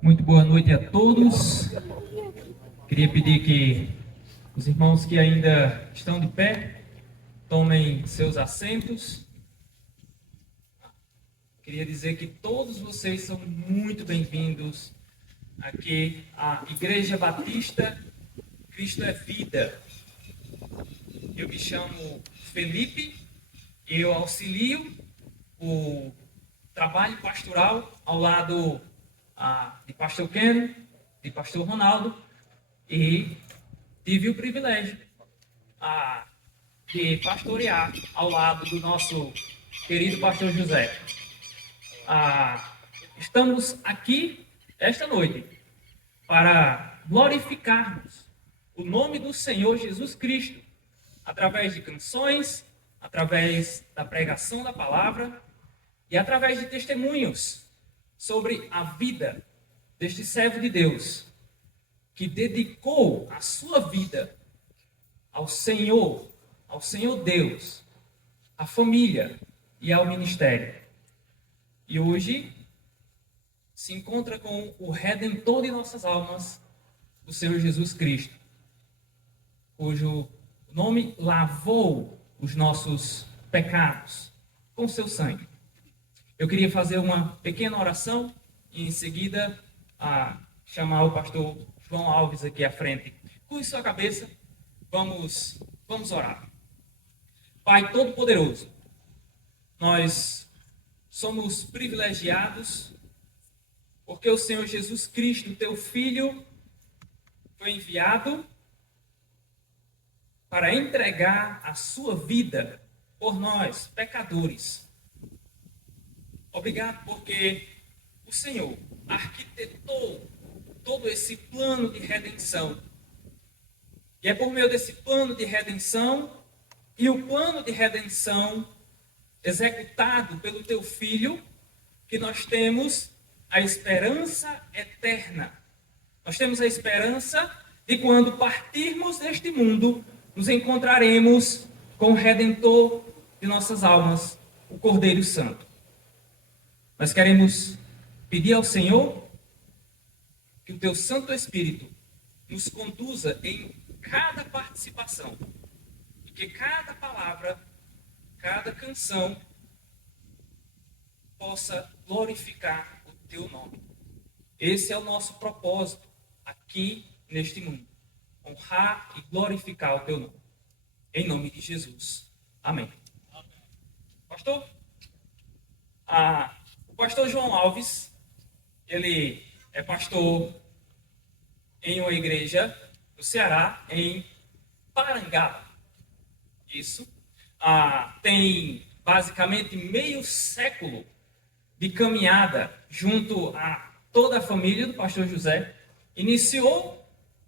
Muito boa noite a todos. Queria pedir que os irmãos que ainda estão de pé tomem seus assentos. Queria dizer que todos vocês são muito bem-vindos aqui à Igreja Batista Cristo é Vida. Eu me chamo Felipe, eu auxilio o trabalho pastoral ao lado de pastor Ken, de pastor Ronaldo, e tive o privilégio de pastorear ao lado do nosso querido pastor José. Estamos aqui esta noite para glorificarmos o nome do Senhor Jesus Cristo através de canções, através da pregação da palavra e através de testemunhos sobre a vida deste servo de Deus que dedicou a sua vida ao Senhor Deus, à família e ao ministério. E hoje se encontra com o Redentor de nossas almas, o Senhor Jesus Cristo, cujo nome lavou os nossos pecados com seu sangue. Eu queria fazer uma pequena oração e em seguida chamar o pastor João Alves aqui à frente. Curve sua cabeça, vamos orar. Pai Todo-Poderoso, nós somos privilegiados porque o Senhor Jesus Cristo, teu Filho, foi enviado para entregar a sua vida por nós, pecadores. Obrigado porque o Senhor arquitetou todo esse plano de redenção. E é por meio desse plano de redenção e o plano de redenção executado pelo teu Filho que nós temos a esperança eterna. Nós temos a esperança de quando partirmos deste mundo, nos encontraremos com o Redentor de nossas almas, o Cordeiro Santo. Nós queremos pedir ao Senhor que o teu Santo Espírito nos conduza em cada participação e que cada palavra, cada canção possa glorificar o teu nome. Esse é o nosso propósito aqui neste mundo. Honrar e glorificar o teu nome. Em nome de Jesus. Amém. Pastor? O pastor João Alves, ele é pastor em uma igreja no Ceará, em Parangaba. Isso. Tem basicamente meio século de caminhada junto a toda a família do pastor José. Iniciou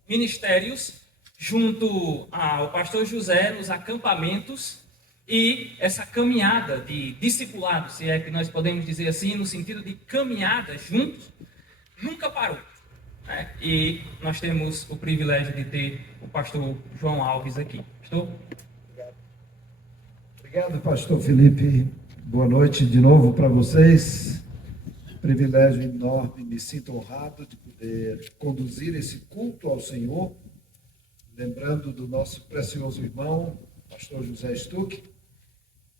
ministérios junto ao pastor José nos acampamentos e essa caminhada de discipulado, se é que nós podemos dizer assim, no sentido de caminhada juntos, nunca parou. Né? E nós temos o privilégio de ter o pastor João Alves aqui. Pastor? Obrigado, pastor Felipe. Boa noite de novo para vocês. Privilégio enorme, me sinto honrado de poder conduzir esse culto ao Senhor, lembrando do nosso precioso irmão, pastor José Stuck,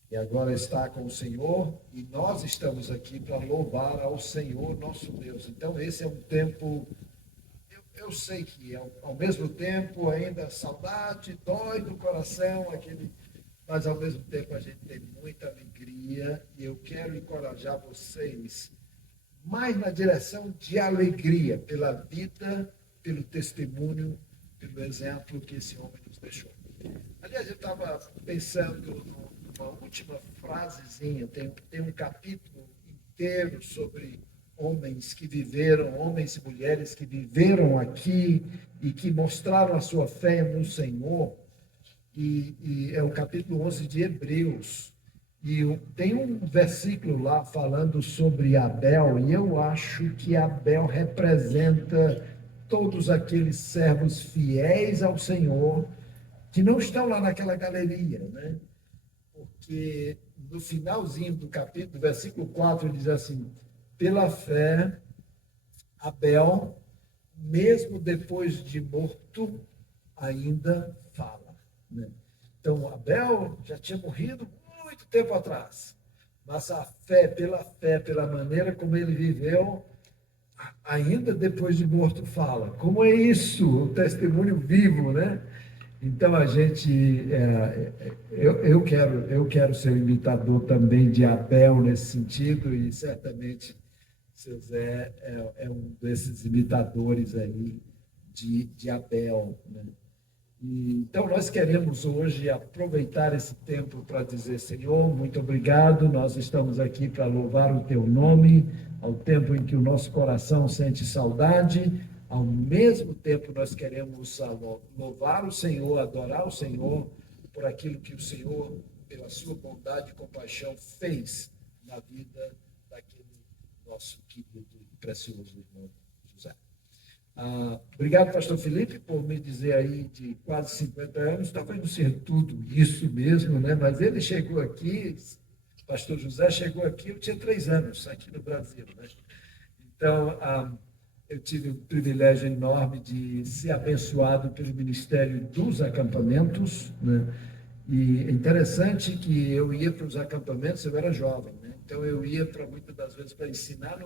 que agora está com o Senhor, e nós estamos aqui para louvar ao Senhor nosso Deus. Então, esse é um tempo, eu sei que ao mesmo tempo ainda saudade, dói no coração, mas ao mesmo tempo a gente tem muita alegria, e eu quero encorajar vocês mais na direção de alegria pela vida, pelo testemunho, pelo exemplo que esse homem nos deixou. Aliás, eu estava pensando numa última frasezinha, tem um capítulo inteiro sobre homens que viveram, homens e mulheres que viveram aqui e que mostraram a sua fé no Senhor, e é o capítulo 11 de Hebreus. E tem um versículo lá falando sobre Abel, e eu acho que Abel representa todos aqueles servos fiéis ao Senhor que não estão lá naquela galeria, né? Porque no finalzinho do capítulo, versículo 4, ele diz assim: pela fé, Abel, mesmo depois de morto, ainda fala, né? Então, Abel já tinha morrido muito tempo atrás, mas a fé, pela maneira como ele viveu, ainda depois de morto fala. Como é isso? O testemunho vivo, né? Então a gente, eu quero ser um imitador também de Abel nesse sentido, e certamente seu Zé é um desses imitadores aí de Abel, né? Então, nós queremos hoje aproveitar esse tempo para dizer, Senhor, muito obrigado, nós estamos aqui para louvar o Teu nome, ao tempo em que o nosso coração sente saudade, ao mesmo tempo nós queremos louvar o Senhor, adorar o Senhor, por aquilo que o Senhor, pela sua bondade e compaixão, fez na vida daquele nosso querido e precioso irmão José. Obrigado, pastor Felipe, por me dizer aí de quase 50 anos, talvez não seja tudo isso mesmo, né? Mas ele chegou aqui, pastor José chegou aqui, eu tinha 3 anos aqui no Brasil, né? Então, eu tive o privilégio enorme de ser abençoado pelo Ministério dos Acampamentos, né? E é interessante que eu ia para os acampamentos, eu era jovem, né? Então eu ia muitas das vezes para ensinar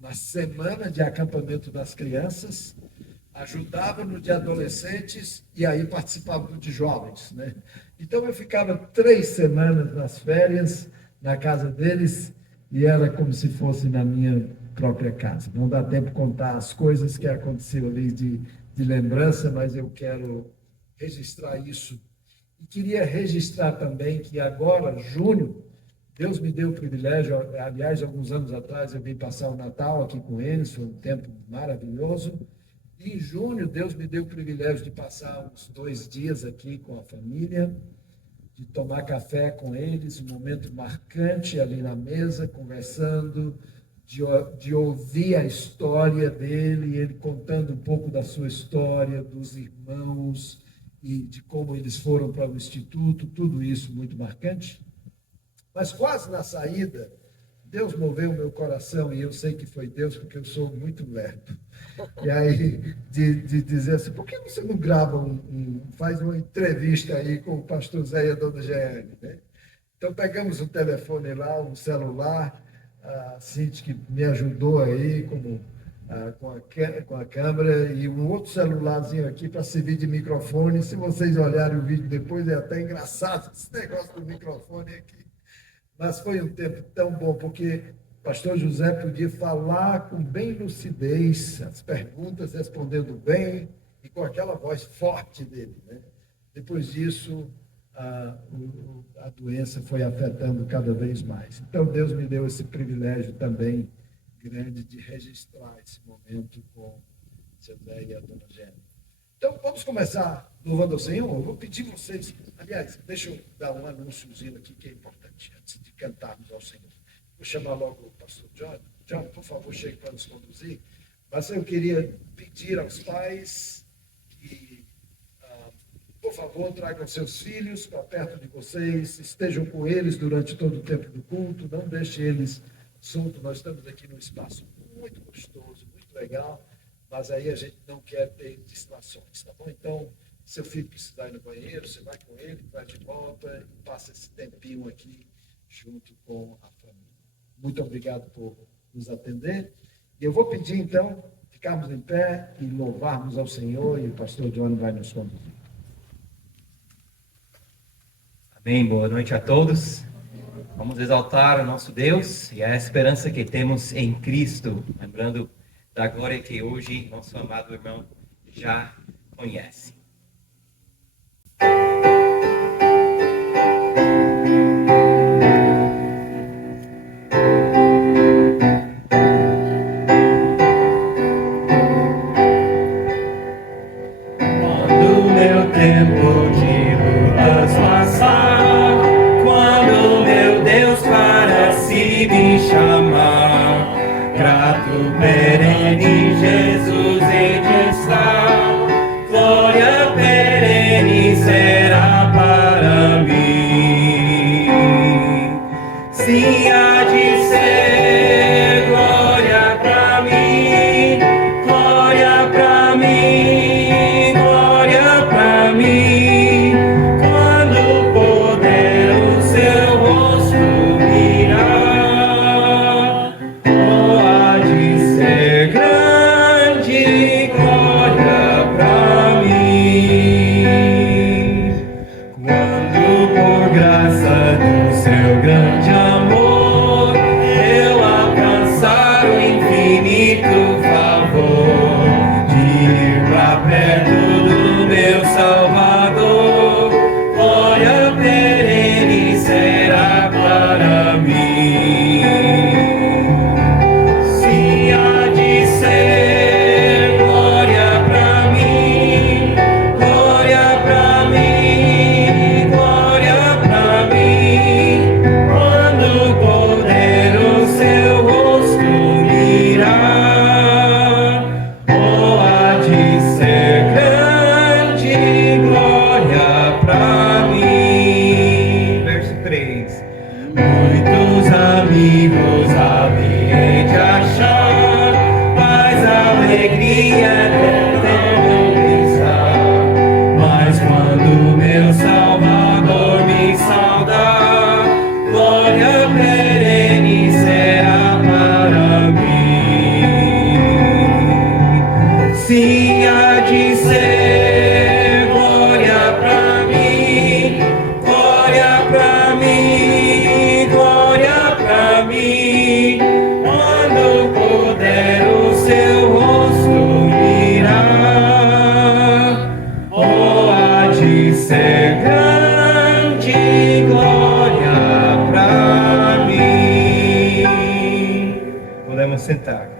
na semana de acampamento das crianças, ajudava no de adolescentes e aí participava do de jovens, né? Então eu ficava 3 semanas nas férias na casa deles e era como se fosse na minha própria casa. Não dá tempo de contar as coisas que aconteceram ali de lembrança, mas eu quero registrar isso. E queria registrar também que agora, junho, Deus me deu o privilégio, aliás, alguns anos atrás eu vim passar o Natal aqui com eles, foi um tempo maravilhoso. E em junho, Deus me deu o privilégio de passar uns 2 dias aqui com a família, de tomar café com eles, um momento marcante ali na mesa, conversando, de ouvir a história dele, ele contando um pouco da sua história, dos irmãos e de como eles foram para o Instituto, tudo isso muito marcante. Mas quase na saída, Deus moveu o meu coração, e eu sei que foi Deus, porque eu sou muito lerdo. E aí, de dizer assim, por que você não grava, faz uma entrevista aí com o pastor Zé e a dona Jeane, né? Então, pegamos o telefone lá, um celular, a Cinti que me ajudou aí com a câmera, e um outro celularzinho aqui para servir de microfone. Se vocês olharem o vídeo depois, é até engraçado esse negócio do microfone aqui. Mas foi um tempo tão bom, porque o pastor José podia falar com bem lucidez, as perguntas respondendo bem e com aquela voz forte dele, né? Depois disso, a doença foi afetando cada vez mais. Então, Deus me deu esse privilégio também grande de registrar esse momento com o seu Zé e a dona Gênia. Então, vamos começar louvando ao Senhor. Eu vou pedir vocês, aliás, deixa eu dar um anúnciozinho aqui que é importante, antes de cantarmos ao Senhor. Vou chamar logo o pastor John. John, por favor, chegue para nos conduzir. Mas eu queria pedir aos pais que, por favor, tragam seus filhos para perto de vocês, estejam com eles durante todo o tempo do culto, não deixem eles soltos. Nós estamos aqui num espaço muito gostoso, muito legal, mas aí a gente não quer ter distrações, tá bom? Então, seu filho precisar ir no banheiro, você vai com ele, vai de volta e passa esse tempinho aqui junto com a família. Muito obrigado por nos atender. E eu vou pedir, então, ficarmos em pé e louvarmos ao Senhor, e o pastor John vai nos conduzir. Amém. Boa noite a todos. Vamos exaltar o nosso Deus e a esperança que temos em Cristo, lembrando da glória que hoje nosso amado irmão já conhece. Quando meu tempo de lutas passar, quando meu Deus para si me chamar, grato perene Jesus hei de estar, glória perene será para mim. Sim, há de ser glória para mim. amigos havia de achar, mas a alegria eterna está. Mas quando meu Salvador me saudar, glória perene será para mim. Sim, há de ser glória para mim, glória para mim, glória para mim, quando puder o seu rosto mirar. Oh, há de ser grande glória para mim. Podemos sentar.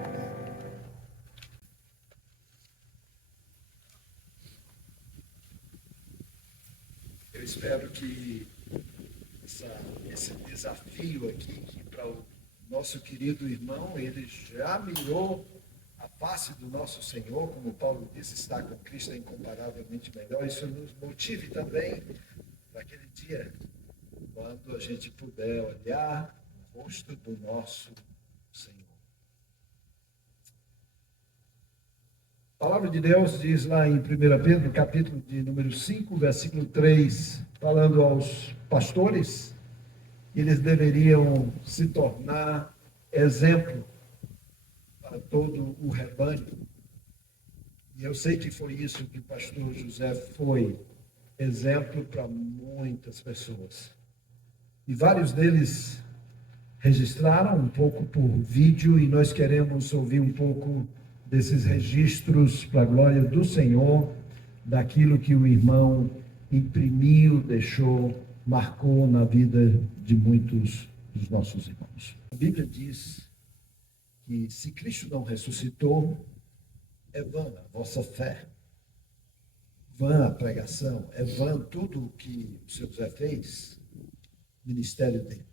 Eu espero que esse desafio aqui, que para o nosso querido irmão, ele já mirou a face do nosso Senhor, como Paulo disse, estar com Cristo é incomparavelmente melhor. Isso nos motive também para aquele dia, quando a gente puder olhar o rosto do nosso Senhor. A palavra de Deus diz lá em 1 Pedro, capítulo de número 5, versículo 3, falando aos pastores, eles deveriam se tornar exemplo para todo o rebanho. E eu sei que foi isso que o pastor José foi, exemplo para muitas pessoas. E vários deles registraram um pouco por vídeo, e nós queremos ouvir um pouco desses registros para a glória do Senhor, daquilo que o irmão imprimiu, deixou, marcou na vida de muitos dos nossos irmãos. A Bíblia diz que se Cristo não ressuscitou, é vã a vossa fé, vã a pregação, é vã tudo o que o seu José fez, ministério dele.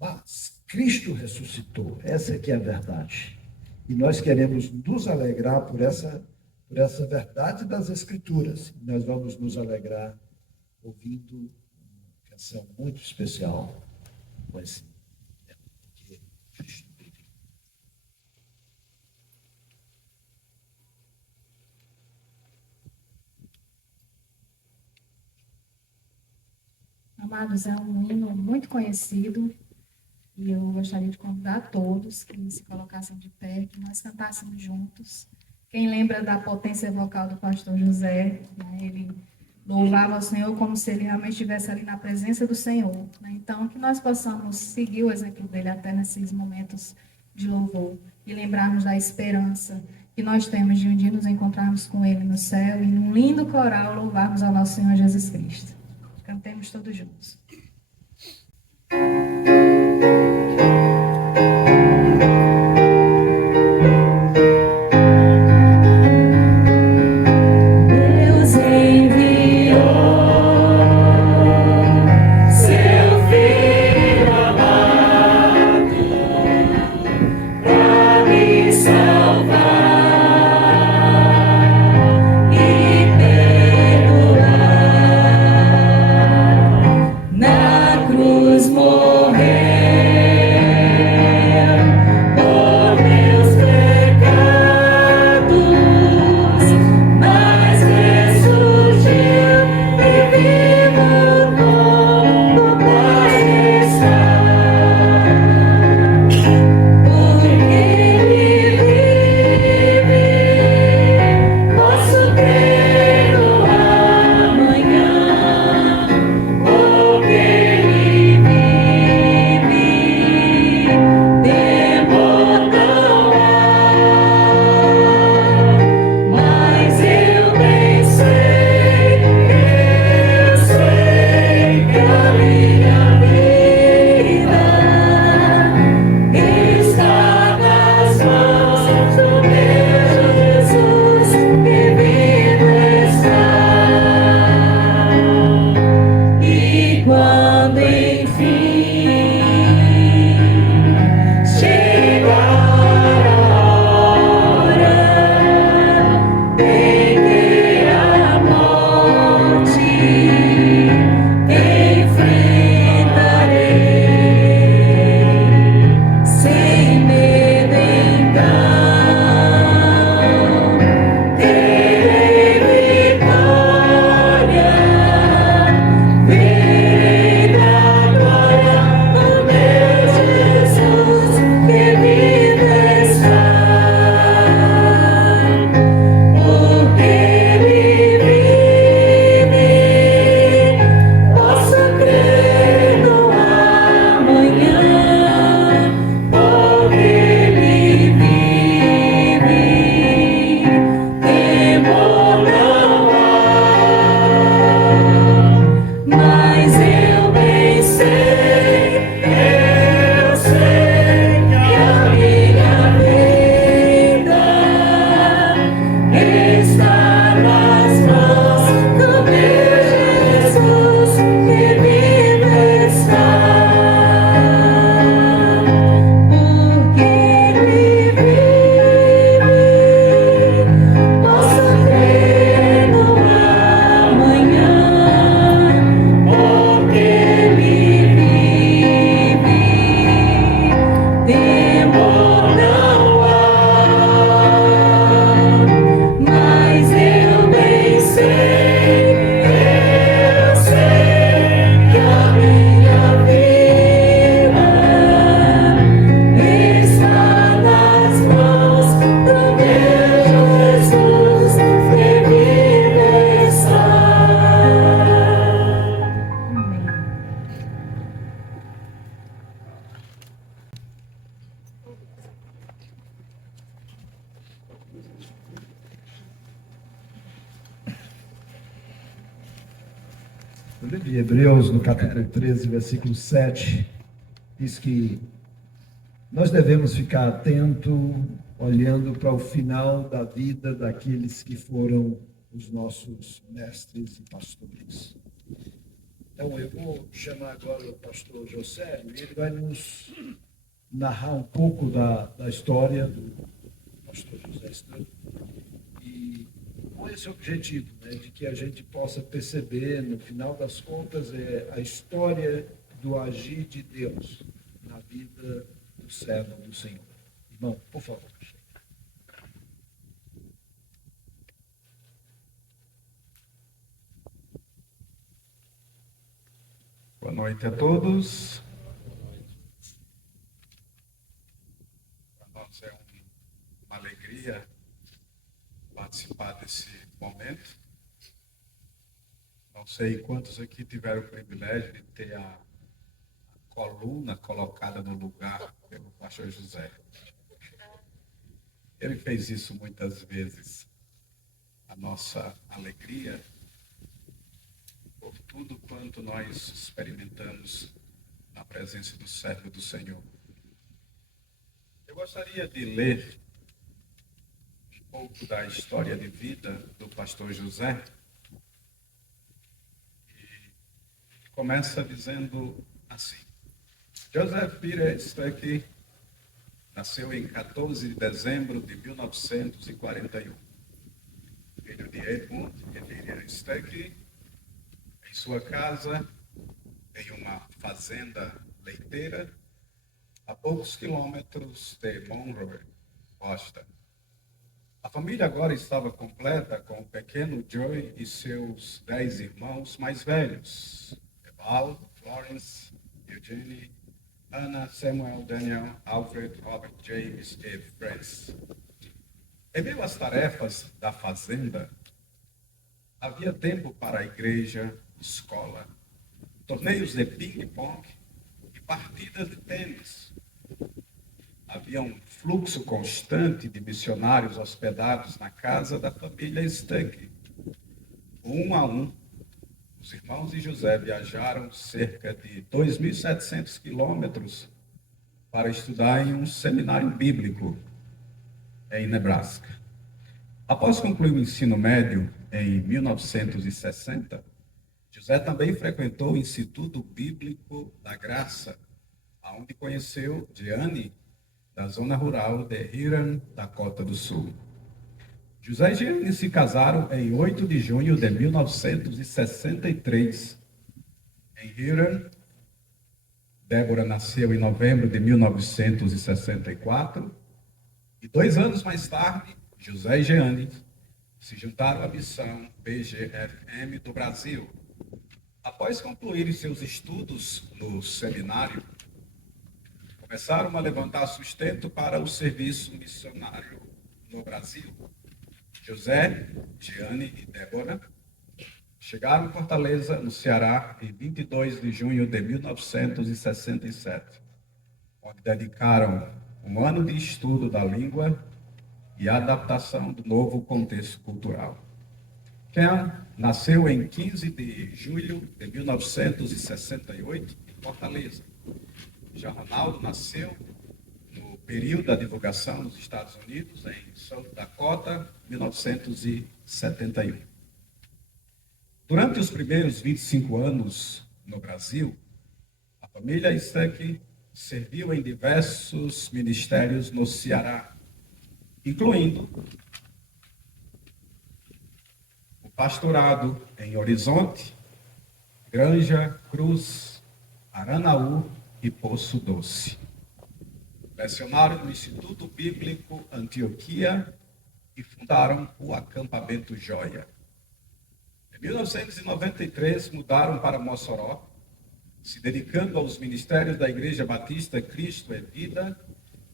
Mas Cristo ressuscitou, essa é que é a verdade. E nós queremos nos alegrar por essa verdade das Escrituras. Nós vamos nos alegrar ouvindo uma canção muito especial com esse tema, porque Cristo vive. Amados, é um hino muito conhecido e eu gostaria de convidar todos que se colocassem de pé, que nós cantássemos juntos. Quem lembra da potência vocal do pastor José, né, ele louvava o Senhor como se ele realmente estivesse ali na presença do Senhor, né? Então, que nós possamos seguir o exemplo dele até nesses momentos de louvor e lembrarmos da esperança que nós temos de um dia nos encontrarmos com ele no céu e num lindo coral louvarmos ao nosso Senhor Jesus Cristo. Cantemos todos juntos. O livro de Hebreus, no capítulo 13, versículo 7, diz que nós devemos ficar atento, olhando para o final da vida daqueles que foram os nossos mestres e pastores. Então, eu vou chamar agora o pastor José, e ele vai nos narrar um pouco da história do pastor José Estranho, e com esse objetivo, né, de que a gente possa perceber, no final das contas, a história do agir de Deus na vida do servo do Senhor. Irmão, por favor. Boa noite a todos. Para nós é uma alegria participar desse momento. Não sei quantos aqui tiveram o privilégio de ter a coluna colocada no lugar pelo pastor José. Ele fez isso muitas vezes. A nossa alegria por tudo quanto nós experimentamos na presença do servo do Senhor. Eu gostaria de ler um pouco da história de vida do pastor José. E começa dizendo assim: Joseph Peter Stuckey nasceu em 14 de dezembro de 1941. Filho de Edmund e Lilian Stuckey. Em sua casa, em uma fazenda leiteira, a poucos quilômetros de Monroe, Boston. A família agora estava completa com o pequeno Joey e seus 10 irmãos mais velhos: Eval, Florence, Eugene, Anna, Samuel, Daniel, Alfred, Robert, James e Francis. Em meio às tarefas da fazenda, havia tempo para a igreja, escola, torneios de ping-pong e partidas de tênis. Havia um fluxo constante de missionários hospedados na casa da família Stuckey. Um a um, os irmãos de José viajaram cerca de 2.700 quilômetros para estudar em um seminário bíblico em Nebraska. Após concluir o ensino médio em 1960, José também frequentou o Instituto Bíblico da Graça, onde conheceu Jeanne, da zona rural de Huron, Dakota do Sul. José e Jeanne se casaram em 8 de junho de 1963. Em Huron, Débora nasceu em novembro de 1964, e 2 anos mais tarde, José e Jeanne se juntaram à missão BGFM do Brasil. Após concluírem seus estudos no seminário, começaram a levantar sustento para o serviço missionário no Brasil. José, Jeanne e Débora chegaram em Fortaleza, no Ceará, em 22 de junho de 1967, onde dedicaram um ano de estudo da língua e adaptação do novo contexto cultural. Ken nasceu em 15 de julho de 1968, em Fortaleza. Já Ronaldo nasceu no período da divulgação nos Estados Unidos, em South Dakota, 1971. Durante os primeiros 25 anos no Brasil, a família Stuckey serviu em diversos ministérios no Ceará, incluindo pastorado em Horizonte, Granja, Cruz, Aranaú e Poço Doce. Lecionaram no Instituto Bíblico Antioquia e fundaram o acampamento Joia. Em 1993, mudaram para Mossoró, se dedicando aos ministérios da Igreja Batista Cristo é Vida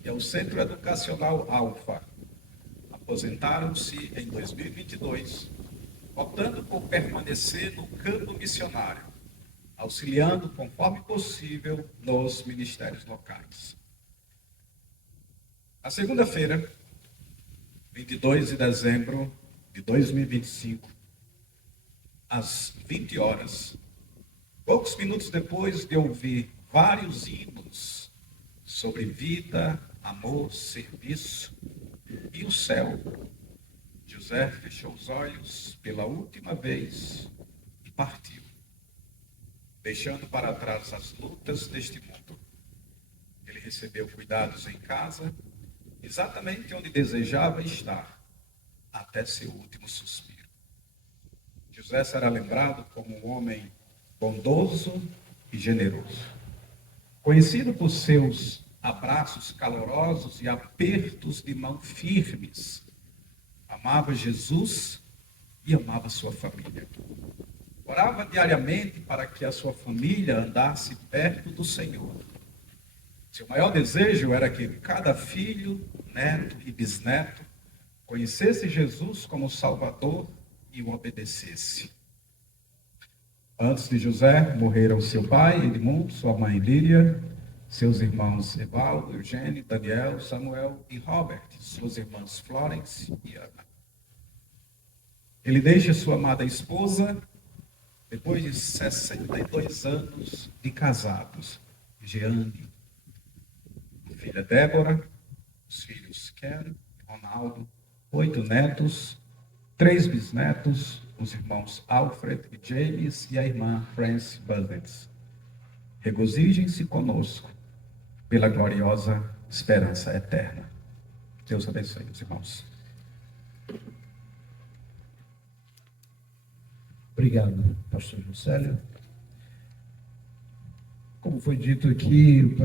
e ao Centro Educacional Alfa. Aposentaram-se em 2022, optando por permanecer no campo missionário, auxiliando conforme possível nos ministérios locais. Na segunda-feira, 22 de dezembro de 2025, às 20 horas, Poucos minutos depois de ouvir vários hinos sobre vida, amor, serviço e o céu, José fechou os olhos pela última vez e partiu, deixando para trás as lutas deste mundo. Ele recebeu cuidados em casa, exatamente onde desejava estar, até seu último suspiro. José será lembrado como um homem bondoso e generoso, conhecido por seus abraços calorosos e apertos de mão firmes. Amava Jesus e amava sua família. Orava diariamente para que a sua família andasse perto do Senhor. Seu maior desejo era que cada filho, neto e bisneto conhecesse Jesus como Salvador e o obedecesse. Antes de José, morreram seu pai, Edmundo, sua mãe Líria, seus irmãos Evaldo, Eugênio, Daniel, Samuel e Robert, suas irmãs Florence e Ana. Ele deixa sua amada esposa depois de 62 anos de casados, Jeane, a filha Débora, os filhos Ken, Ronaldo, 8 netos, 3 bisnetos, os irmãos Alfred e James e a irmã Frances Buzzards. Regozijem-se conosco pela gloriosa esperança eterna. Deus abençoe os irmãos. Obrigado, pastor Juscelio. Como foi dito aqui, o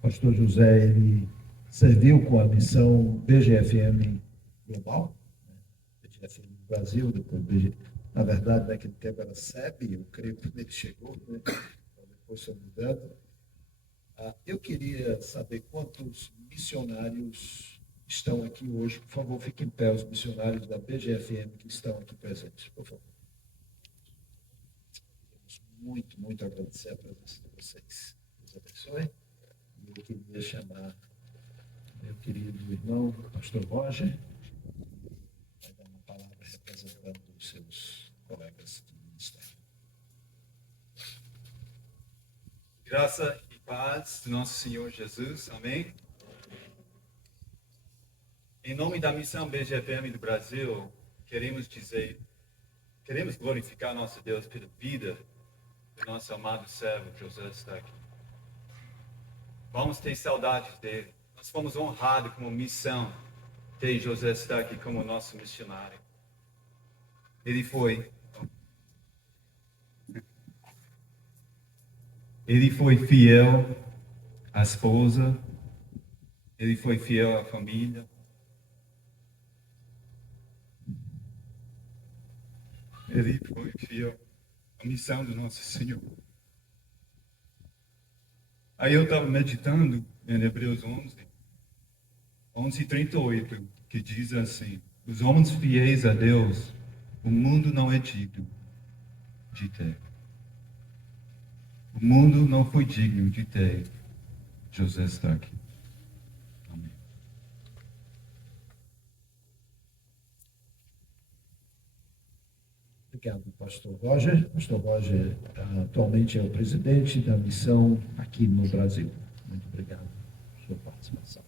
pastor José, ele serviu com a missão BGFM Global, BGFM Brasil, depois na verdade, naquele tempo era SEB, eu creio que ele chegou, né? Depois foi mudando. Eu queria saber quantos missionários estão aqui hoje. Por favor, fiquem em pé os missionários da BGFM que estão aqui presentes, por favor. Queremos muito agradecer a presença de vocês. Deus abençoe. E eu queria chamar meu querido irmão, pastor Roger, vai dar uma palavra representando os seus colegas do ministério. Graça e paz do nosso Senhor Jesus. Amém? Em nome da missão BGFM do Brasil, queremos glorificar nosso Deus pela vida do nosso amado servo José está aqui. Vamos ter saudades dele. Nós fomos honrados como missão ter José está aqui como nosso missionário. Ele foi fiel à esposa, ele foi fiel à família. Ele foi fiel à missão do nosso Senhor. Aí eu estava meditando em Hebreus 11:38, que diz assim: os homens fiéis a Deus, o mundo não é digno de ter. O mundo não foi digno de ter. José está aqui. Amém. Obrigado, pastor Roger. Pastor Roger atualmente é o presidente da missão aqui no Brasil. Muito obrigado por sua participação.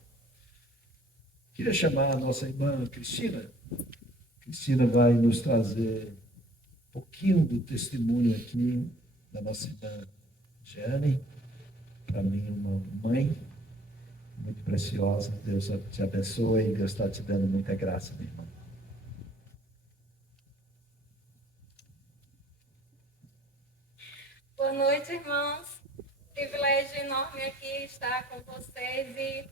Queria chamar a nossa irmã Cristina. Cristina vai nos trazer um pouquinho do testemunho aqui da nossa irmã Jeane, para mim uma mãe muito preciosa. Deus te abençoe e Deus está te dando muita graça, minha irmã. Boa noite, irmãos. Privilégio enorme aqui estar com vocês e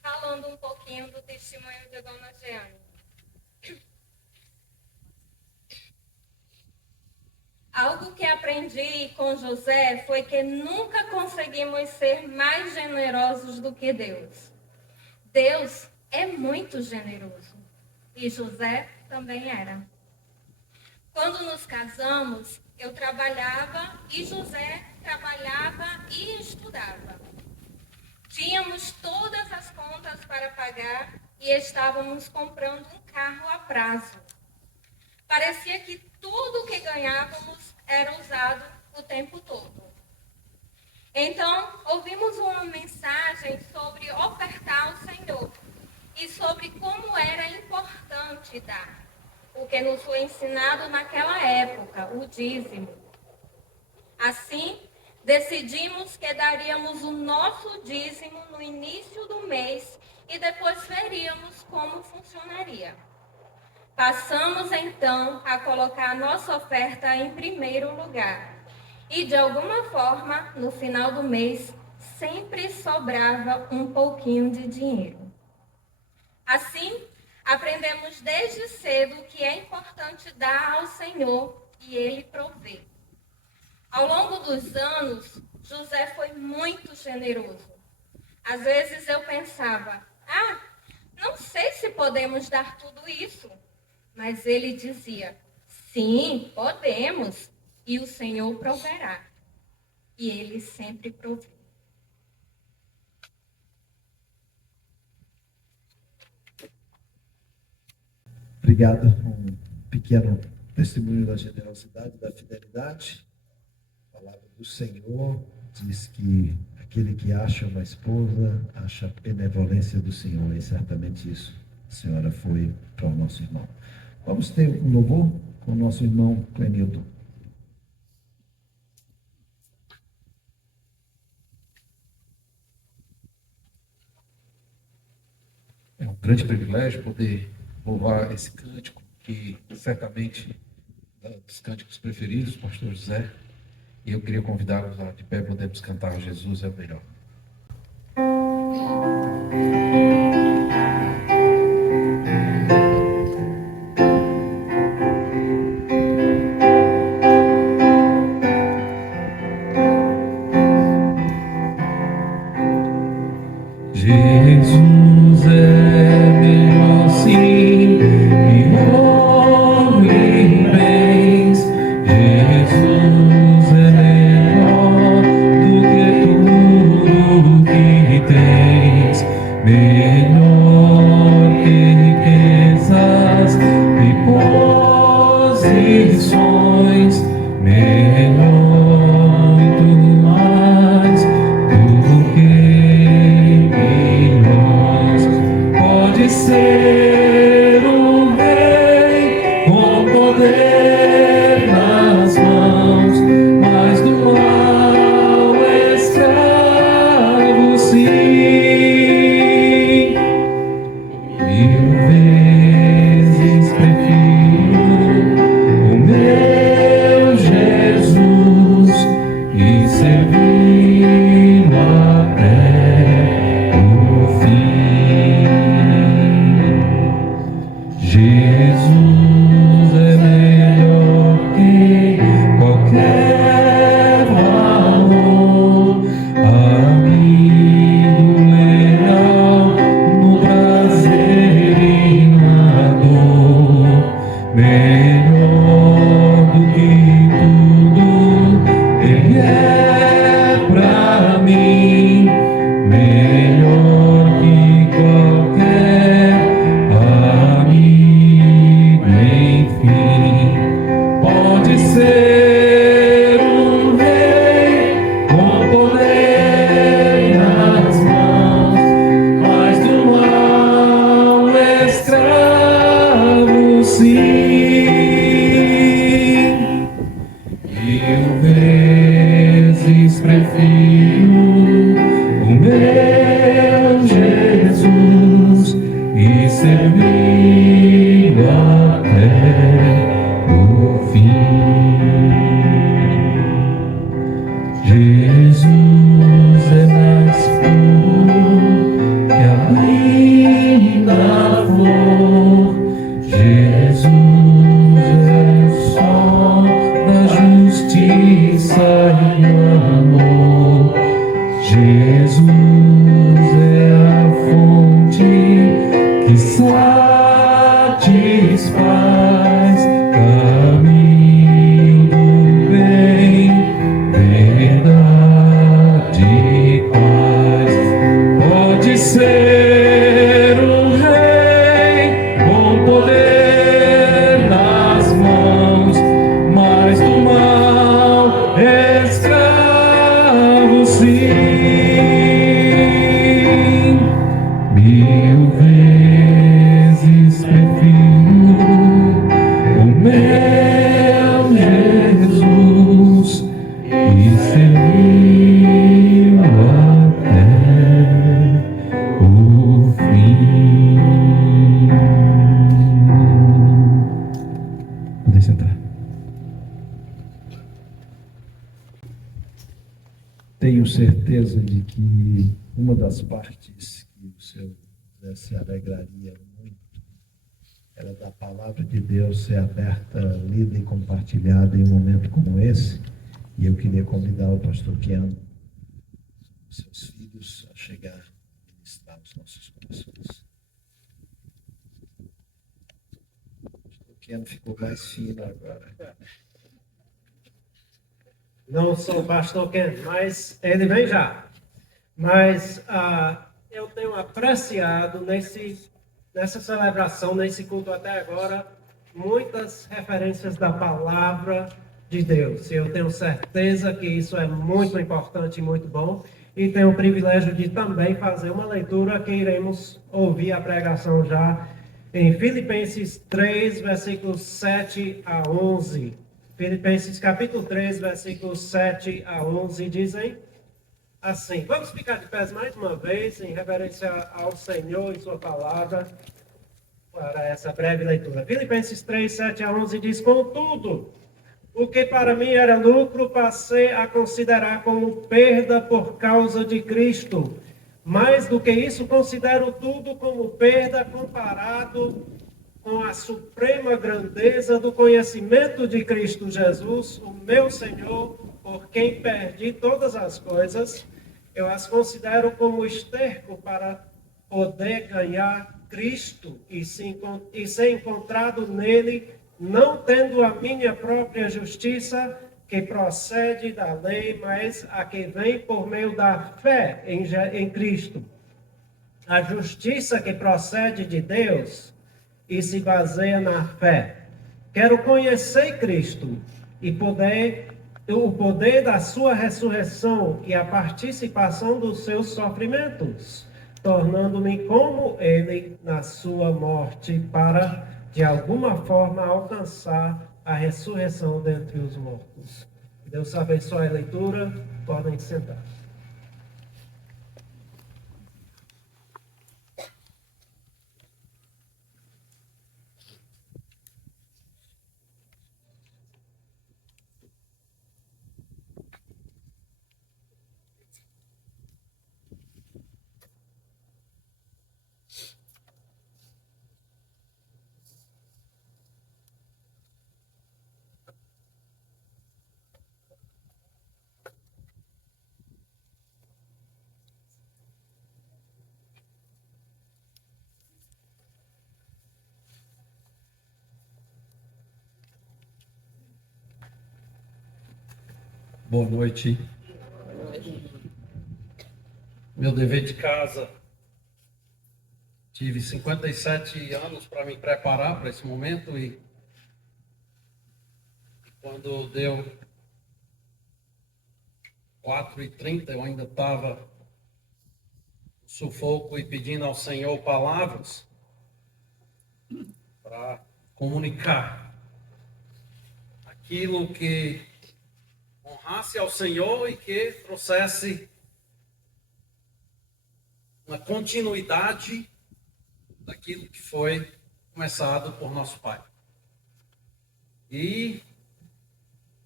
falando um pouquinho do testemunho de Dona Jeane. Algo que aprendi com José foi que nunca conseguimos ser mais generosos do que Deus. Deus é muito generoso e José também era. Quando nos casamos, eu trabalhava e José trabalhava e estudava. Tínhamos todas as contas para pagar e estávamos comprando um carro a prazo. Parecia que tudo o que ganhávamos era usado o tempo todo. Então, ouvimos uma mensagem sobre ofertar ao Senhor e sobre como era importante dar, o que nos foi ensinado naquela época, o dízimo. Assim, decidimos que daríamos o nosso dízimo no início do mês e depois veríamos como funcionaria. Passamos então a colocar a nossa oferta em primeiro lugar. E de alguma forma, no final do mês, sempre sobrava um pouquinho de dinheiro. Assim, aprendemos desde cedo que é importante dar ao Senhor e Ele provê. Ao longo dos anos, José foi muito generoso. Às vezes eu pensava, não sei se podemos dar tudo isso. Mas ele dizia, sim, podemos, e o Senhor proverá. E ele sempre proveu. Obrigado. Um pequeno testemunho da generosidade, da fidelidade. A palavra do Senhor diz que aquele que acha uma esposa, acha a benevolência do Senhor. E certamente isso, a senhora, foi para o nosso irmão. Vamos ter um louvor com o nosso irmão Clenilton. É um grande privilégio poder louvar esse cântico, que certamente é um dos cânticos preferidos do pastor José. E eu queria convidá-los a de pé podermos cantar Jesus é o melhor. Jesus é melhor sim, e ouve bens. Jesus é melhor do que tudo que tens, melhor que riquezas e posições, melhor muito mais do que pode ser um rei com poder nas mãos, mas do mal escravo sim. Mil vezes prefiro o meu Jesus e servi-lo até o fim. Jesus é melhor que qualquer valor, amigo leal no prazer e na dor, melhor do que tudo Ele é pra mim, melhor que qualquer amigo, enfim. Pode ser um rei com poder nas mãos, mas do mal escravo sim. Mil vezes prefiro o meu Jesus e servi-lo até o fim. Jesus é mais puro que a linda flor. Jesus é o sol da justiça e amor. Jesus é a fonte que satisfaz, caminho do bem, verdade e paz. Pode ser um rei com poder nas mãos, mas do mal Mil vezes prefiro o meu Jesus e servi-lo até o fim. Podem sentar. Tenho certeza de que uma das partes que o seu Zé se alegraria muito era da palavra de Deus ser aberta, lida e compartilhada em um momento como esse. E eu queria convidar o pastor Keanu, seus filhos, a chegar e ministrar os nossos corações. O pastor Keanu ficou mais fino agora. Não sou o pastor Ken, mas ele vem já. Mas eu tenho apreciado nessa celebração, nesse culto até agora, muitas referências da palavra de Deus. E eu tenho certeza que isso é muito importante e muito bom. E tenho o privilégio de também fazer uma leitura que iremos ouvir a pregação já em Filipenses 3, versículos 7 a 11. Filipenses capítulo 3, versículos 7 a 11 dizem assim. Vamos ficar de pés mais uma vez em reverência ao Senhor e sua palavra para essa breve leitura. Filipenses 3, 7 a 11 diz: Contudo, o que para mim era lucro, passei a considerar como perda por causa de Cristo. Mais do que isso, considero tudo como perda comparado com a suprema grandeza do conhecimento de Cristo Jesus, o meu Senhor, por quem perdi todas as coisas. Eu as considero como esterco para poder ganhar Cristo e ser encontrado nele, não tendo a minha própria justiça, que procede da lei, mas a que vem por meio da fé em Cristo. A justiça que procede de Deus e se baseia na fé. Quero conhecer Cristo e o poder da sua ressurreição e a participação dos seus sofrimentos, tornando-me como ele na sua morte, para, de alguma forma, alcançar a ressurreição dentre os mortos. Deus abençoe a leitura. Podem sentar. Boa noite. Meu dever de casa. Tive 57 anos para me preparar para esse momento e quando deu 4h30 eu ainda estava no sufoco e pedindo ao Senhor palavras para comunicar aquilo que honrasse ao Senhor e que trouxesse uma continuidade daquilo que foi começado por nosso Pai. E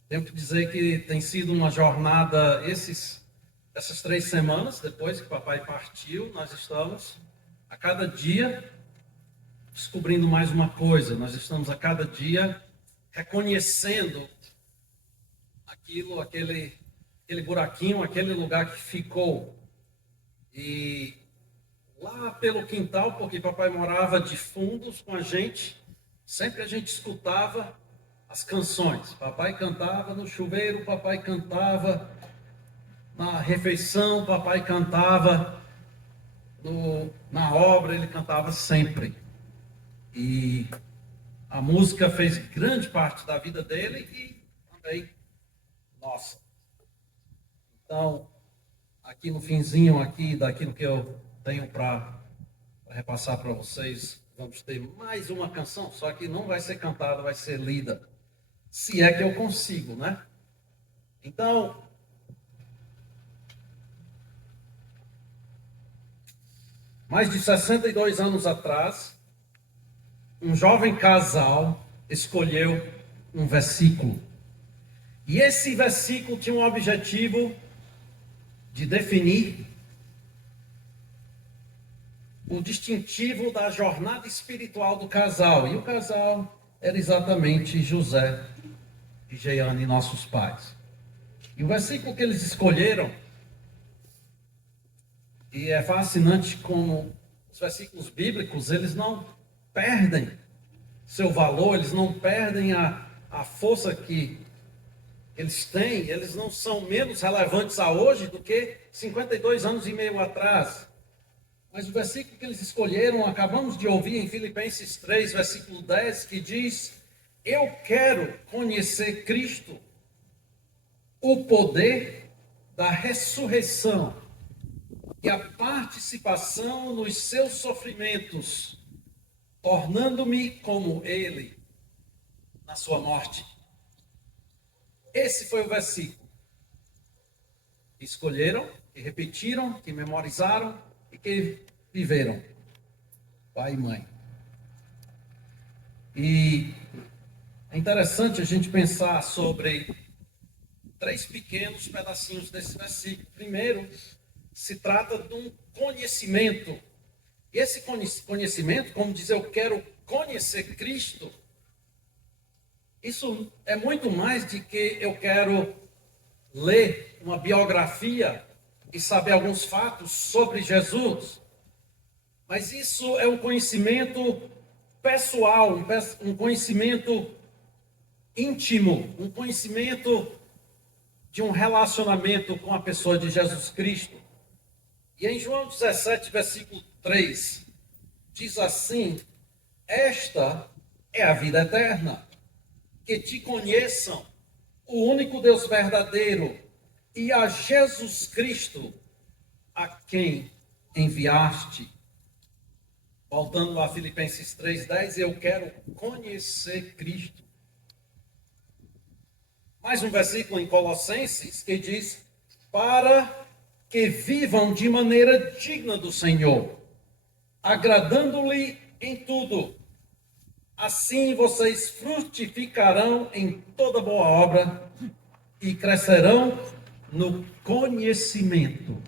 tenho que dizer que tem sido uma jornada, essas 3 semanas, depois que o papai partiu, nós estamos a cada dia descobrindo mais uma coisa, nós estamos a cada dia reconhecendo aquele buraquinho, aquele lugar que ficou. E lá pelo quintal, porque papai morava de fundos com a gente, sempre a gente escutava as canções. Papai cantava no chuveiro, papai cantava na refeição, papai cantava na obra, ele cantava sempre. E a música fez grande parte da vida dele e também nossa. Então, aqui no finzinho aqui daquilo que eu tenho para repassar para vocês, vamos ter mais uma canção, só que não vai ser cantada, vai ser lida. Se é que eu consigo, né? Então, mais de 62 anos atrás, um jovem casal escolheu um versículo. E esse versículo tinha um objetivo de definir o distintivo da jornada espiritual do casal. E o casal era exatamente José e Jeane, nossos pais. E o versículo que eles escolheram, e é fascinante como os versículos bíblicos, eles não perdem seu valor, eles não perdem a força que eles têm, eles não são menos relevantes a hoje do que 52 anos e meio atrás. Mas o versículo que eles escolheram, acabamos de ouvir em Filipenses 3, versículo 10, que diz: eu quero conhecer Cristo, o poder da ressurreição e a participação nos seus sofrimentos, tornando-me como Ele na sua morte. Esse foi o versículo que escolheram, que repetiram, que memorizaram e que viveram, pai e mãe. E é interessante a gente pensar sobre 3 pequenos pedacinhos desse versículo. Primeiro, se trata de um conhecimento. E esse conhecimento, como diz, eu quero conhecer Cristo, isso é muito mais de que eu quero ler uma biografia e saber alguns fatos sobre Jesus. Mas isso é um conhecimento pessoal, um conhecimento íntimo, um conhecimento de um relacionamento com a pessoa de Jesus Cristo. E em João 17, versículo 3, diz assim: esta é a vida eterna, que te conheçam, o único Deus verdadeiro, e a Jesus Cristo, a quem enviaste. Voltando a Filipenses 3,10, eu quero conhecer Cristo. Mais um versículo em Colossenses que diz: para que vivam de maneira digna do Senhor, agradando-lhe em tudo. Assim vocês frutificarão em toda boa obra e crescerão no conhecimento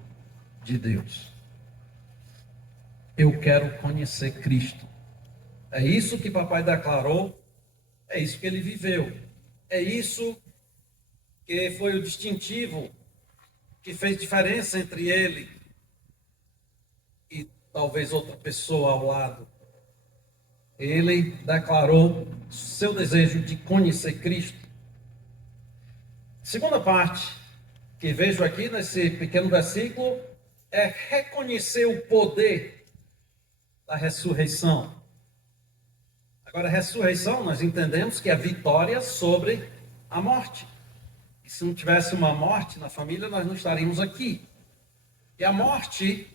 de Deus. Eu quero conhecer Cristo. É isso que papai declarou, é isso que ele viveu, é isso que foi o distintivo que fez diferença entre ele e talvez outra pessoa ao lado. Ele declarou seu desejo de conhecer Cristo. Segunda parte que vejo aqui nesse pequeno versículo é reconhecer o poder da ressurreição. Agora, ressurreição, nós entendemos que é vitória sobre a morte. E se não tivesse uma morte na família, nós não estaríamos aqui. E a morte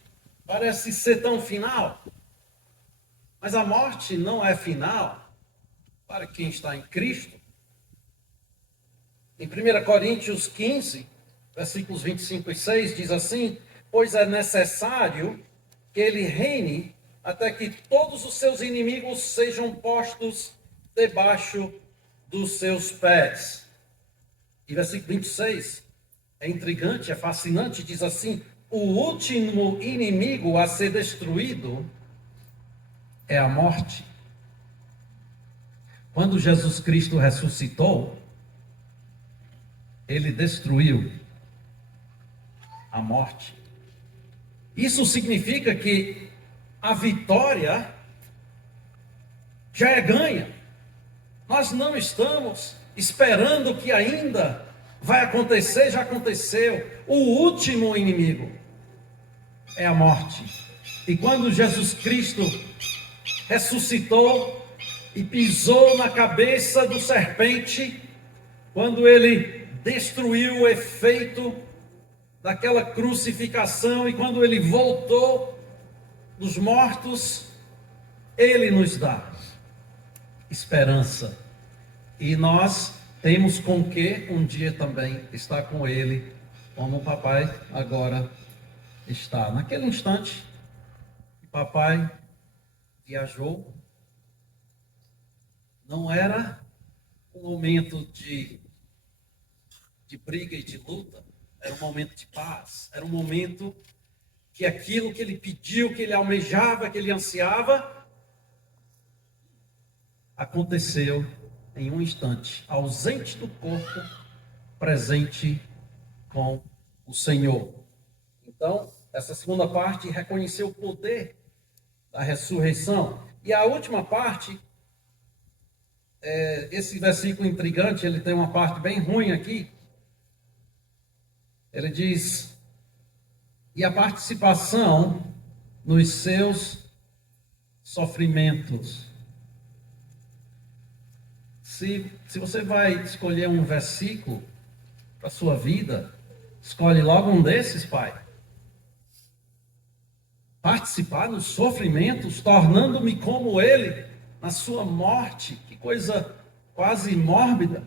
parece ser tão final. Mas a morte não é final para quem está em Cristo. Em 1 Coríntios 15, versículos 25 e 6, diz assim: pois é necessário que ele reine até que todos os seus inimigos sejam postos debaixo dos seus pés. E versículo 26 é intrigante, é fascinante, diz assim: o último inimigo a ser destruído é a morte. Quando Jesus Cristo ressuscitou, ele destruiu a morte. Isso significa que a vitória já é ganha. Nós não estamos esperando que ainda vai acontecer, já aconteceu. O último inimigo é a morte. E quando Jesus Cristo ressuscitou e pisou na cabeça do serpente, quando ele destruiu o efeito daquela crucificação, e quando ele voltou dos mortos, ele nos dá esperança. E nós temos com que um dia também estar com ele, como o papai agora está. Naquele instante, o papai viajou, não era um momento de briga e de luta, era um momento de paz, era um momento que aquilo que ele pediu, que ele almejava, que ele ansiava, aconteceu em um instante, ausente do corpo, presente com o Senhor. Então, essa segunda parte reconheceu o poder da ressurreição. E a última parte, esse versículo intrigante, ele tem uma parte bem ruim aqui. Ele diz: e a participação nos seus sofrimentos. Se você vai escolher um versículo para a sua vida, escolhe logo um desses, pai. Participar dos sofrimentos, tornando-me como ele na sua morte. Que coisa quase mórbida,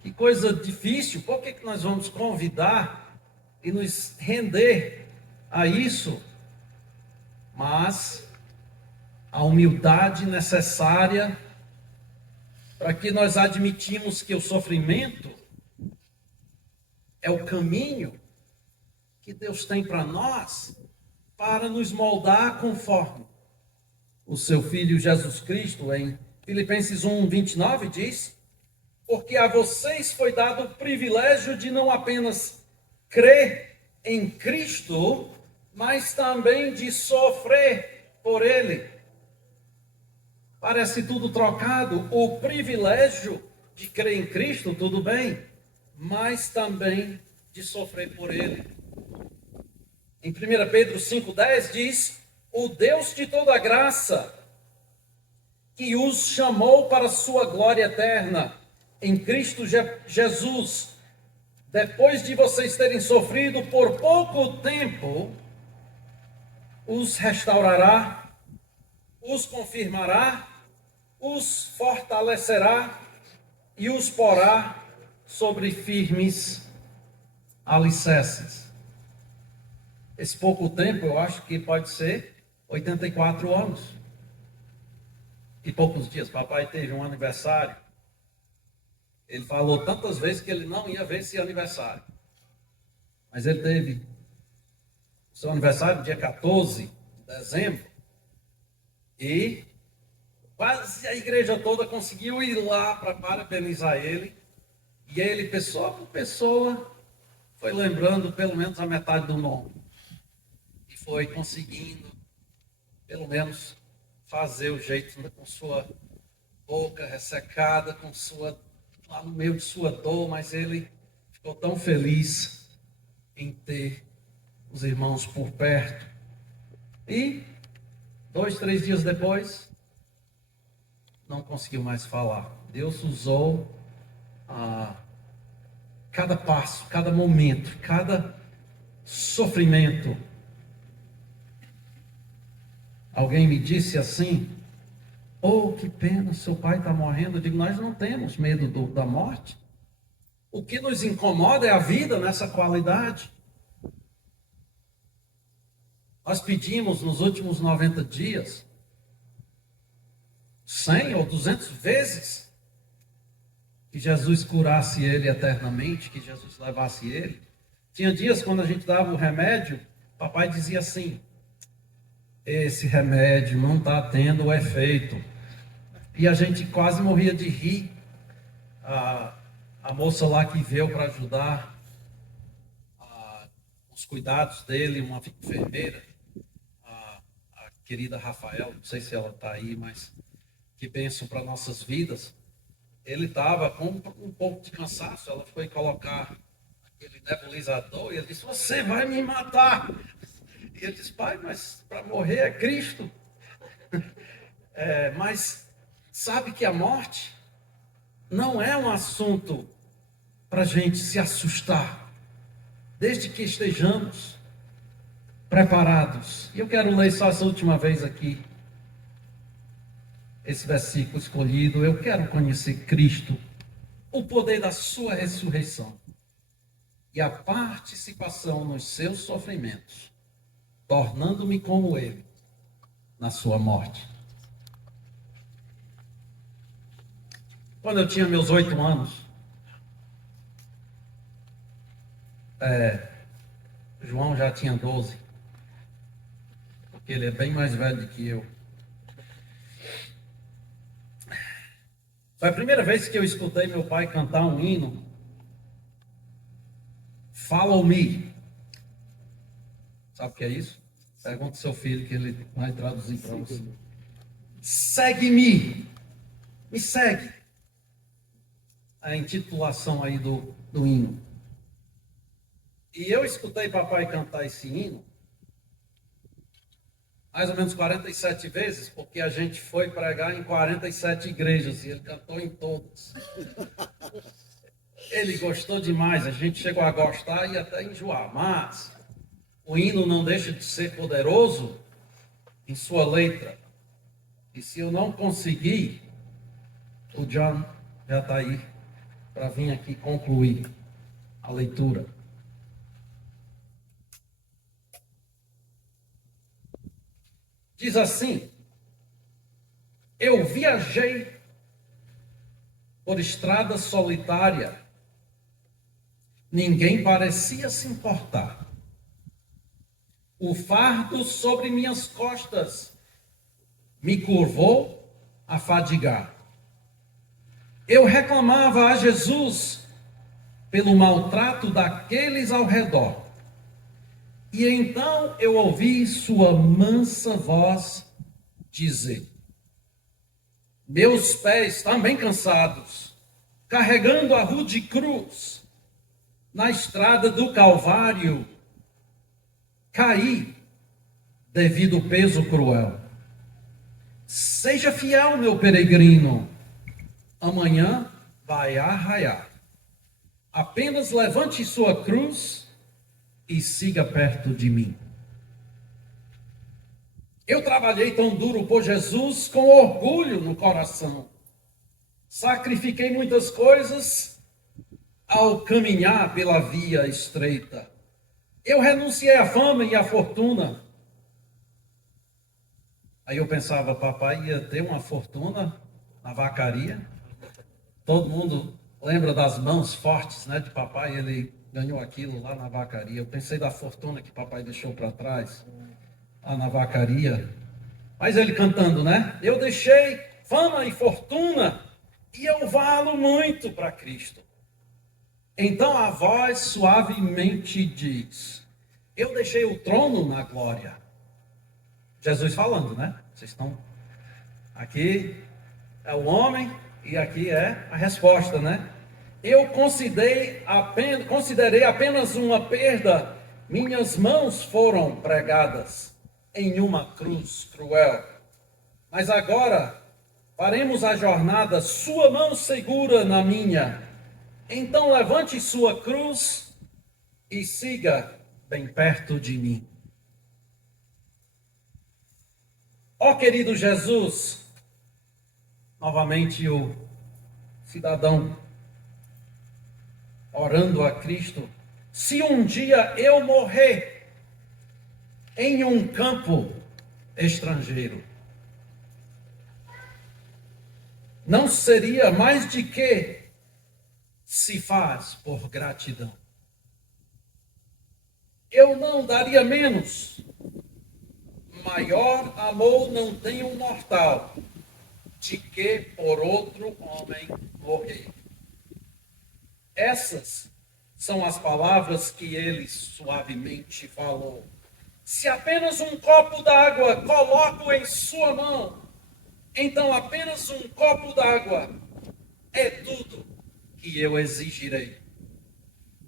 que coisa difícil. Por que nós vamos convidar e nos render a isso? Mas a humildade necessária para que nós admitimos que o sofrimento é o caminho que Deus tem para nós, para nos moldar conforme o seu Filho Jesus Cristo. Em Filipenses 1:29 diz: porque a vocês foi dado o privilégio de não apenas crer em Cristo, mas também de sofrer por Ele. Parece tudo trocado. O privilégio de crer em Cristo, tudo bem, mas também de sofrer por Ele. Em 1 Pedro 5,10 diz: o Deus de toda graça, que os chamou para a sua glória eterna em Cristo Jesus, depois de vocês terem sofrido por pouco tempo, os restaurará, os confirmará, os fortalecerá e os porá sobre firmes alicerces. Esse pouco tempo, eu acho que pode ser 84 anos. E poucos dias. Papai teve um aniversário. Ele falou tantas vezes que ele não ia ver esse aniversário. Mas ele teve o seu aniversário dia 14 de dezembro. E quase a igreja toda conseguiu ir lá para parabenizar ele. E ele, pessoa por pessoa, foi lembrando pelo menos a metade do nome. E foi conseguindo, pelo menos, fazer o jeito com sua boca ressecada, com sua, lá no meio de sua dor, mas ele ficou tão feliz em ter os irmãos por perto. E 2, 3 dias depois, não conseguiu mais falar. Deus usou cada passo, cada momento, cada sofrimento. Alguém me disse assim: oh, que pena, seu pai está morrendo. Eu digo: nós não temos medo da morte. O que nos incomoda é a vida nessa qualidade. Nós pedimos nos últimos 90 dias 100 ou 200 vezes que Jesus curasse ele eternamente, que Jesus levasse ele. Tinha dias quando a gente dava o remédio, papai dizia assim: esse remédio não está tendo o efeito. E a gente quase morria de rir. A moça lá que veio para ajudar os cuidados dele, uma enfermeira, a querida Rafael, não sei se ela está aí, mas que bênção para nossas vidas. Ele estava com um pouco de cansaço, ela foi colocar aquele nebulizador e ele disse: você vai me matar. E ele disse: pai, mas para morrer é Cristo. Mas sabe que a morte não é um assunto para a gente se assustar. desde que estejamos preparados. E eu quero ler só essa última vez aqui, esse versículo escolhido. Eu quero conhecer Cristo, o poder da sua ressurreição e a participação nos seus sofrimentos, tornando-me como ele na sua morte. Quando eu tinha meus 8 anos, João já tinha 12, porque ele é bem mais velho do que eu. Foi a primeira vez que eu escutei meu pai cantar um hino. Follow me. Sabe o que é isso? Pergunta ao seu filho que ele vai traduzir para você. Segue-me. Me segue. A intitulação aí do hino. E eu escutei papai cantar esse hino mais ou menos 47 vezes, porque a gente foi pregar em 47 igrejas e ele cantou em todas. Ele gostou demais, a gente chegou a gostar e até enjoar, mas o hino não deixa de ser poderoso em sua letra. E se eu não conseguir, o John já está aí para vir aqui concluir a leitura. Diz assim: eu viajei por estrada solitária, ninguém parecia se importar. O fardo sobre minhas costas me curvou a fadigar. Eu reclamava a Jesus pelo maltrato daqueles ao redor. E então eu ouvi sua mansa voz dizer: meus pés também cansados, carregando a rude cruz, na estrada do Calvário, caí devido ao peso cruel. Seja fiel, meu peregrino, amanhã vai arraiar. Apenas levante sua cruz e siga perto de mim. Eu trabalhei tão duro por Jesus com orgulho no coração. Sacrifiquei muitas coisas ao caminhar pela via estreita. Eu renunciei à fama e à fortuna. Aí eu pensava, papai ia ter uma fortuna na vacaria. Todo mundo lembra das mãos fortes, né, de papai, ele ganhou aquilo lá na vacaria. Eu pensei da fortuna que papai deixou para trás, lá na vacaria. Mas ele cantando, né? Eu deixei fama e fortuna e eu valo muito para Cristo. Então a voz suavemente diz: eu deixei o trono na glória. Jesus falando, né? Vocês estão... Aqui é o homem e aqui é a resposta, né? Eu considerei apenas uma perda. Minhas mãos foram pregadas em uma cruz cruel. Mas agora faremos a jornada, sua mão segura na minha. Então levante sua cruz e siga bem perto de mim. Ó querido Jesus, novamente o cidadão orando a Cristo: se um dia eu morrer em um campo estrangeiro, não seria mais de que se faz por gratidão. Eu não daria menos. Maior amor não tem um mortal de que por outro homem morrer. Essas são as palavras que ele suavemente falou. Se apenas um copo d'água coloco em sua mão, então apenas um copo d'água é tudo que eu exigirei.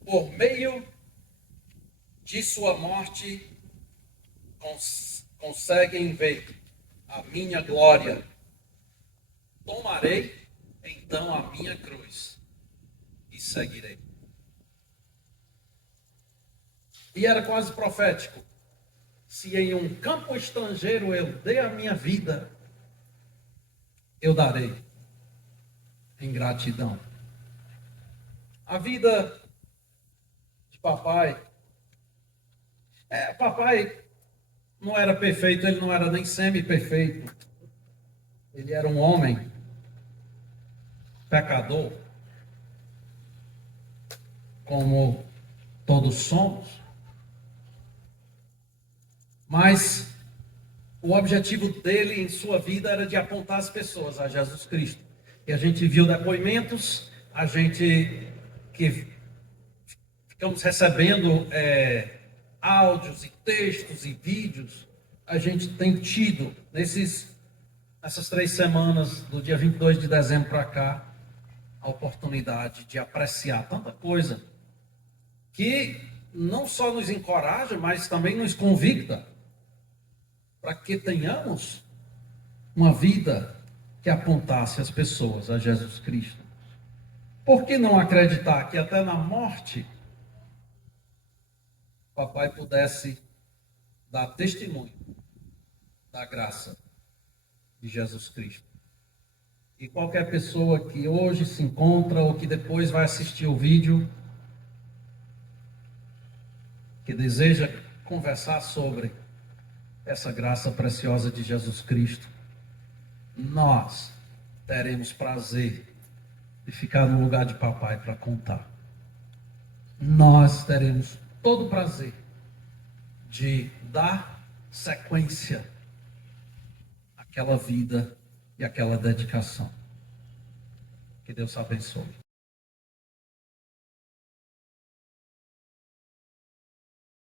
Por meio de sua morte, conseguem ver a minha glória. Tomarei então a minha cruz e seguirei. E era quase profético. Se em um campo estrangeiro eu dei a minha vida, eu darei em gratidão. A vida de papai, papai não era perfeito, ele não era nem semi-perfeito. Ele era um homem pecador, como todos somos. Mas o objetivo dele em sua vida era de apontar as pessoas a Jesus Cristo. E a gente viu depoimentos, a gente que ficamos recebendo áudios e textos e vídeos, a gente tem tido nessas 3 semanas, do dia 22 de dezembro para cá, a oportunidade de apreciar tanta coisa que não só nos encoraja, mas também nos convicta para que tenhamos uma vida que apontasse as pessoas a Jesus Cristo. Por que não acreditar que até na morte papai pudesse dar testemunho da graça de Jesus Cristo? E qualquer pessoa que hoje se encontra ou que depois vai assistir o vídeo, que deseja conversar sobre essa graça preciosa de Jesus Cristo, nós teremos prazer de ficar no lugar de papai para contar. Nós teremos todo o prazer de dar sequência àquela vida e àquela dedicação. Que Deus abençoe.